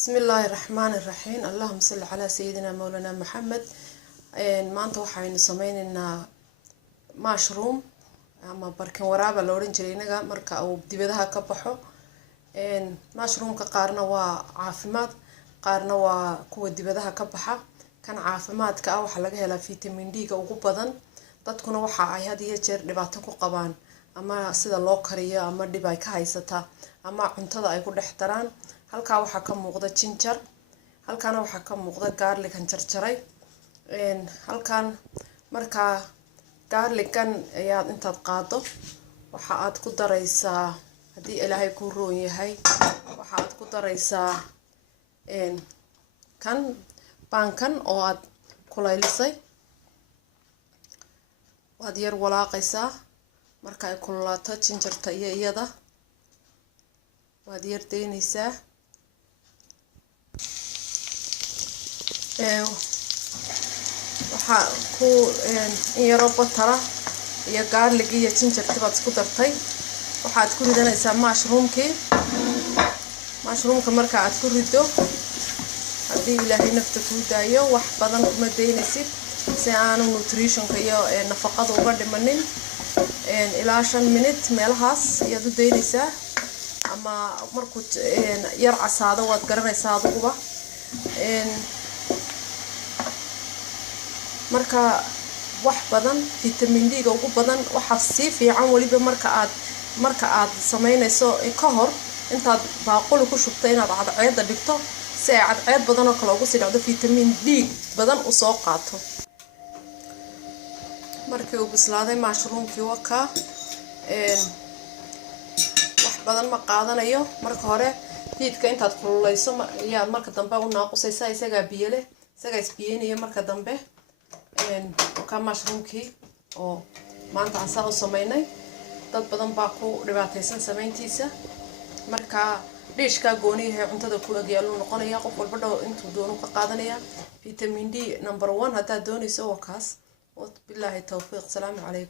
بسم الله الرحمن الرحيم. اللهم صل على سيدنا مولانا محمد. maanta waxaynu sameeynaynaa mushroom ama barkin waraaba la oran jiray inaga marka uu dibadaha ka baxo. mushroomka qaarna waa caafimaad, qaarna waa kuwa dibadaha ka baxa. kan caafimaadka ah waxa laga helaa vitamin D ga ugu badan. dadkuna waxa ay had iyo jeer dhibaato ku qabaan ama sida loo kariyo ama dhib ay ka haysata ama cuntada ay ku dhex daraan. halka waxa ka muuqda ginger, halkaana waxa ka muuqda garlic aan jarjaray. halkan marka garlic-kan ayaad intaad qaado waxa aad ku daraysaa, hadii Ilaahay ku roon yahay, waxa aad ku daraysaa kan bankan oo aad kulaylisay. waad yar walaaqaysaa marka ay kululaato gingerta iyo iyada waad yar deynaysaa. waxa ku yaro batara iyo garlic iyo gingerta baad isku dartay. waxaad ku ridanaysaa mushroomka marka aad ku rido, hadii Ilaahay nafta ku daayo wax badan kuma deynaysid si aanu nutritionka iyo nafaqada uga dhimanin. ilaa 5 minute meelahaas ayaad u deynaysaa ama markuu yar casaado waad garanaysaa aduguba. marka wax badan vitamin D ga ugu badan waxa si fiican waliba marka aad sameynayso ka hor intaad baaquli ku shubtay inaad cadceeda dhigto si ay cadceed badan oo kale ugu sii dhacdo vitamin D badan u soo qaato. markii uu bislaaday mushroomkii waka wax badan ma qaadanayo. marka hore hiidka intaad kululeyso ayaa marka dambe u naaqusaysaa, isaga biyo leh, isaga isbiyeenaya marka dambe. ka mushroomkii oo maanta aan saa u sameynay dad badan baa ku dhibaataysan sameyntiisa. marka dishka gooniyaha cuntada ku agyaalo noqonaya, qof walba dhaw intuu doono ka qaadanaya. vitamin D number 1 hadaa doonayso waa kaas. billahi tawfiiq. salaamu calaykum.